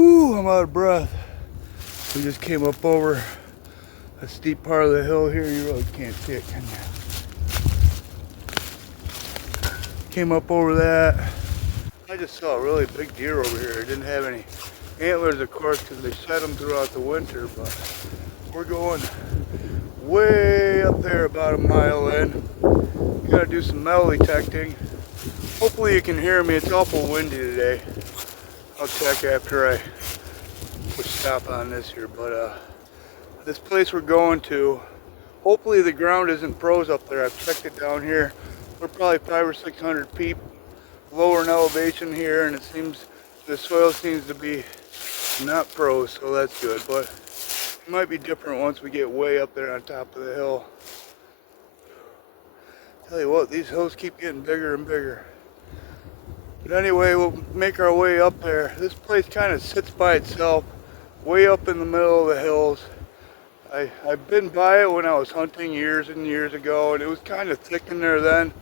Whew, I'm out of breath. We just came up over a steep part of the hill here. You really can't see it, can you? Came up over that. I just saw a really big deer over here. It didn't have any antlers, of course, because they set them throughout the winter, but we're going way up there, about a mile in. Gotta do some metal detecting. Hopefully you can hear me. It's awful windy today. I'll check after I push stop on this here, but this place we're going to, hopefully the ground isn't froze up there. I've checked it down here. We're probably 500 or 600 feet lower in elevation here, and it seems the soil seems to be not froze, so that's good. But it might be different once we get way up there on top of the hill. Tell you what, these hills keep getting bigger and bigger. But anyway, we'll make our way up there. This place kind of sits by itself, way up in the middle of the hills. I've been by it when I was hunting years and years ago, and it was kind of thick in there then.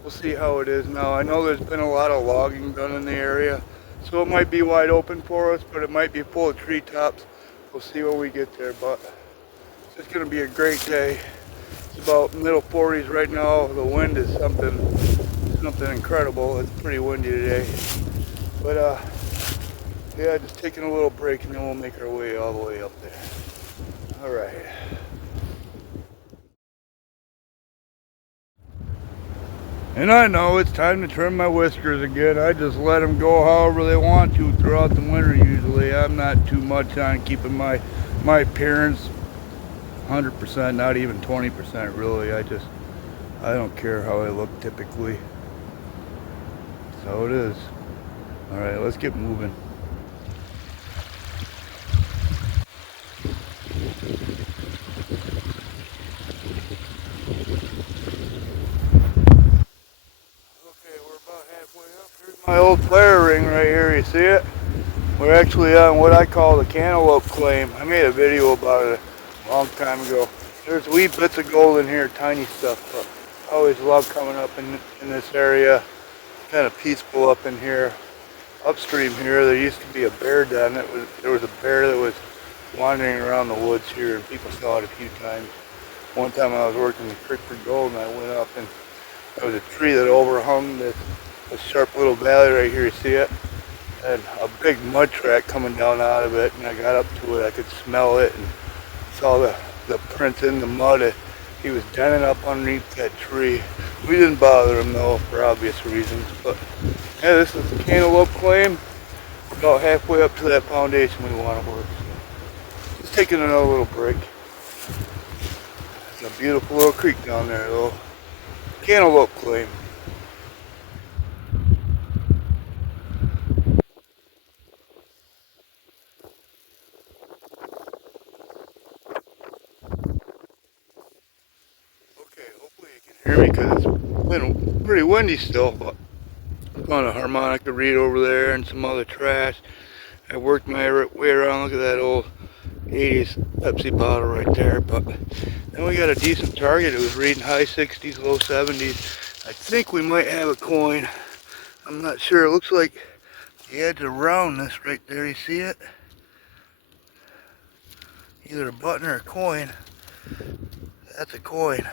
We'll see how it is now. I know there's been a lot of logging done in the area, so it might be wide open for us, but it might be full of treetops. We'll see when we get there, but it's going to be a great day. It's about middle 40s right now. The wind is something incredible. It's pretty windy today, but yeah, just taking a little break, and then we'll make our way all the way up there. All right. And I know it's time to trim my whiskers again. I just let them go however they want to throughout the winter usually. I'm not too much on keeping my appearance 100%, not even 20% really. I don't care how I look typically. So it is. All right, let's get moving. My old flare ring right here, you see it? We're actually on what I call the cantaloupe claim. I made a video about it a long time ago. There's wee bits of gold in here, tiny stuff, but I always love coming up in this area. Kind of peaceful up in here. Upstream here, there used to be a bear den. There was a bear that was wandering around the woods here, and people saw it a few times. One time I was working the Creek for Gold, and I went up, and there was a tree that overhung this sharp little valley right here. You see it? And a big mud track coming down out of it, and I got up to it. I could smell it and saw the prints in the mud. He was denning up underneath that tree. We didn't bother him though, for obvious reasons. But yeah, this is the cantaloupe claim. We're about halfway up to that foundation we want to work. So just taking another little break. It's a beautiful little creek down there though. Cantaloupe claim. Hear me because it's been pretty windy still, but I found a harmonica reed over there and some other trash. I worked my way around. Look at that old 80s Pepsi bottle right there, but then we got a decent target. It was reading high 60s, low 70s. I think we might have a coin. I'm not sure. It looks like the edge of roundness right there. You see it? Either a button or a coin. That's a coin.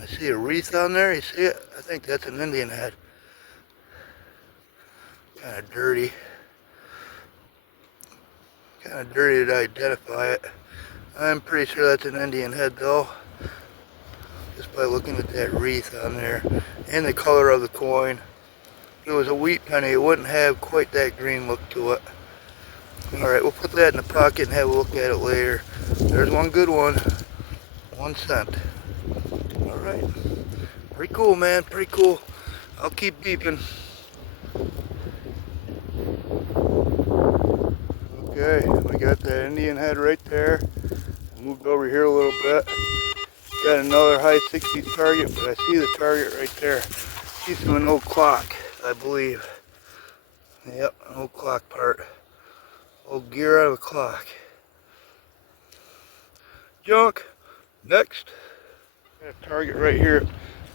I see a wreath on there, you see it? I think that's an Indian head. Kind of dirty. Kind of dirty to identify it. I'm pretty sure that's an Indian head though. Just by looking at that wreath on there. And the color of the coin. If it was a wheat penny, it wouldn't have quite that green look to it. Alright, we'll put that in the pocket and have a look at it later. There's one good one. 1 cent. Alright. Pretty cool, man. Pretty cool. I'll keep beeping. Okay, we got that Indian head right there. Moved over here a little bit. Got another high 60s target, but I see the target right there. She's from an old clock, I believe. Yep, an old clock part. Old gear out of a clock. Junk. Next. Got a target right here.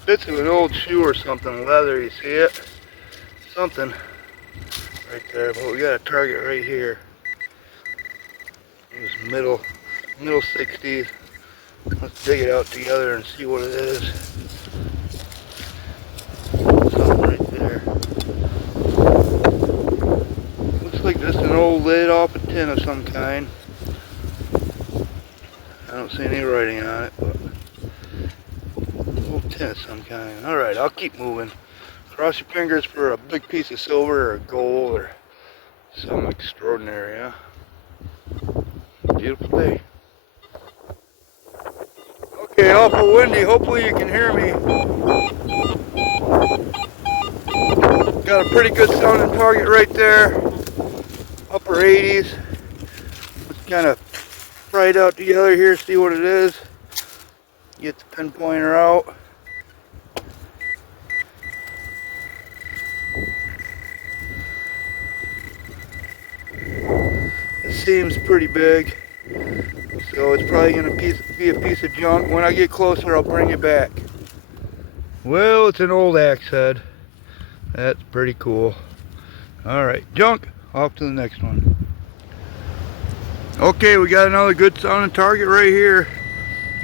Bits of an old shoe or something, leather, you see it? something right there, but we got a target right here. This middle 60s. Let's dig it out together and see what it is. Something right there. Looks like just an old lid off a tin of some kind. I don't see any writing on it, but old tin of some kind. Alright, I'll keep moving. Cross your fingers for a big piece of silver or gold or something extraordinary, huh? Beautiful day. Okay, awful windy. Hopefully you can hear me. Got a pretty good sounding target right there. Upper 80s. Let's kind of fry it out together here, see what it is. Get the pinpointer out. It seems pretty big. So it's probably going to be a piece of junk. When I get closer, I'll bring it back. Well, it's an old axe head. That's pretty cool. Alright, junk. Off to the next one. Okay, we got another good sounding target right here.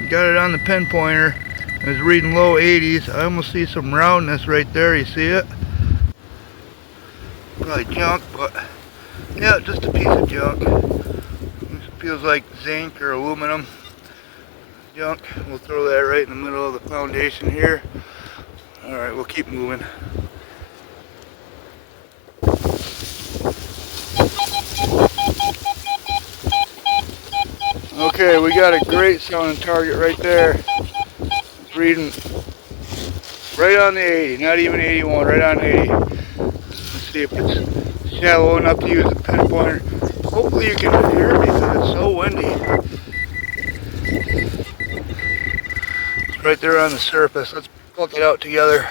Got it on the pinpointer. It's reading low 80s. I almost see some roundness right there. You see it? Probably junk, but yeah, just a piece of junk. Feels like zinc or aluminum junk. We'll throw that right in the middle of the foundation here. Alright, we'll keep moving. Okay, we got a great sounding target right there. It's reading right on the 80, not even 81, right on 80. Let's see if it's shallow enough to use a pinpointer. Hopefully you can hear me because it's so windy. It's right there on the surface. Let's pluck it out together.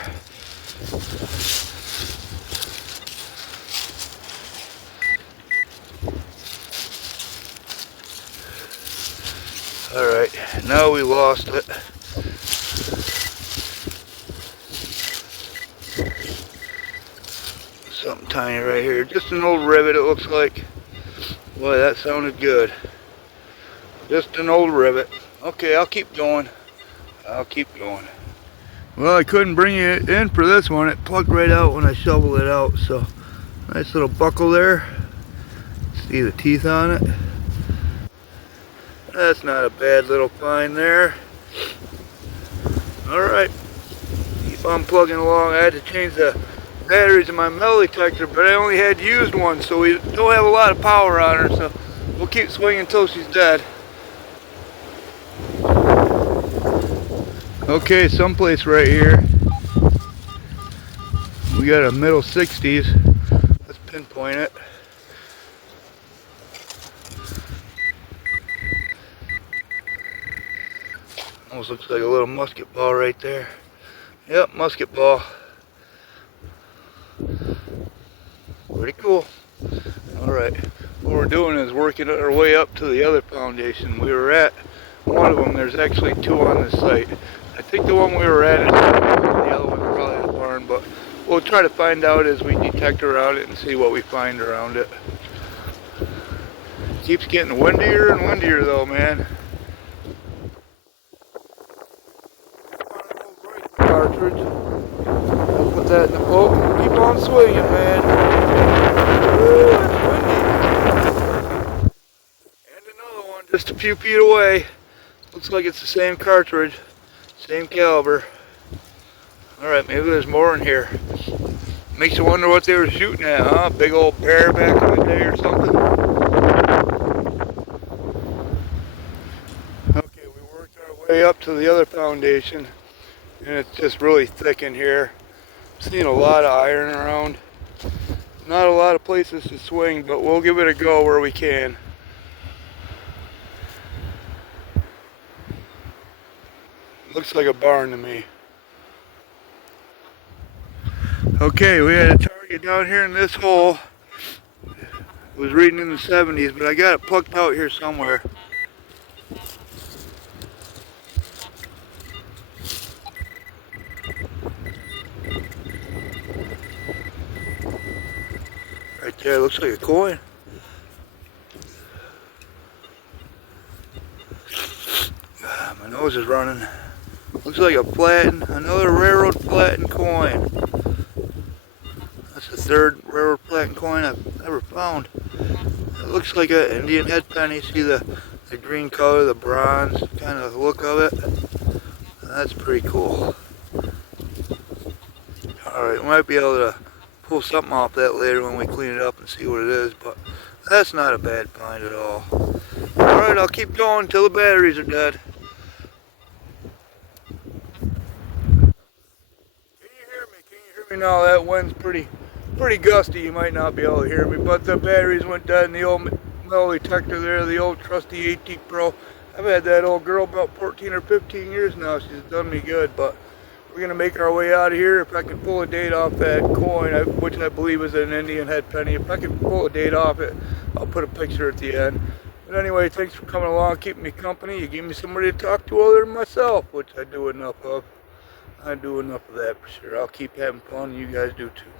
Alright, now we lost it. Something tiny right here. Just an old rivet, it looks like. Boy, that sounded good. Just an old rivet. Okay, I'll keep going. Well, I couldn't bring it in for this one. It plugged right out when I shoveled it out. So, nice little buckle there. See the teeth on it. That's not a bad little find there. Alright. Keep on plugging along. I had to change the batteries in my metal detector, but I only had used one, so we don't have a lot of power on her, so we'll keep swinging until she's dead. Okay, someplace right here. We got a middle 60s. Let's pinpoint it. Almost looks like a little musket ball right there. Yep, musket ball. Pretty cool. Alright, what we're doing is working our way up to the other foundation. We were at one of them. There's actually two on this site. I think the one we were at is the other one's probably the barn, but we'll try to find out as we detect around it and see what we find around it. Keeps getting windier and windier though, man. Cartridge. I'll put that in the boat and keep on swinging, man. Woo, it's windy. And another one just a few feet away. Looks like it's the same cartridge, same caliber. Alright, maybe there's more in here. Makes you wonder what they were shooting at, huh? Big old bear back in the day or something. Okay, we worked our way up to the other foundation. And it's just really thick in here. Seen a lot of iron around. Not a lot of places to swing, but we'll give it a go where we can. Looks like a barn to me. Okay, we had a target down here in this hole. It was reading in the 70s, but I got it plucked out here somewhere. Yeah, it looks like a coin. My nose is running. Looks like a platin, another railroad platin coin. That's the third railroad platin coin I've ever found. It looks like an Indian head penny. See the green color, the bronze kind of look of it. That's pretty cool. Alright, we might be able to pull something off that later when we clean it up and see what it is, but that's not a bad find at all. Alright, I'll keep going until the batteries are dead. Can you hear me now? That wind's pretty gusty. You might not be able to hear me, but the batteries went dead in the old metal detector there, the old trusty AT Pro. I've had that old girl about 14 or 15 years now. She's done me good, but we're gonna make our way out of here. If I can pull a date off that coin, which I believe is an Indian head penny, if I can pull a date off it, I'll put a picture at the end. But anyway, thanks for coming along, keeping me company. You give me somebody to talk to other than myself, which I do enough of. I do enough of that for sure. I'll keep having fun, and you guys do too.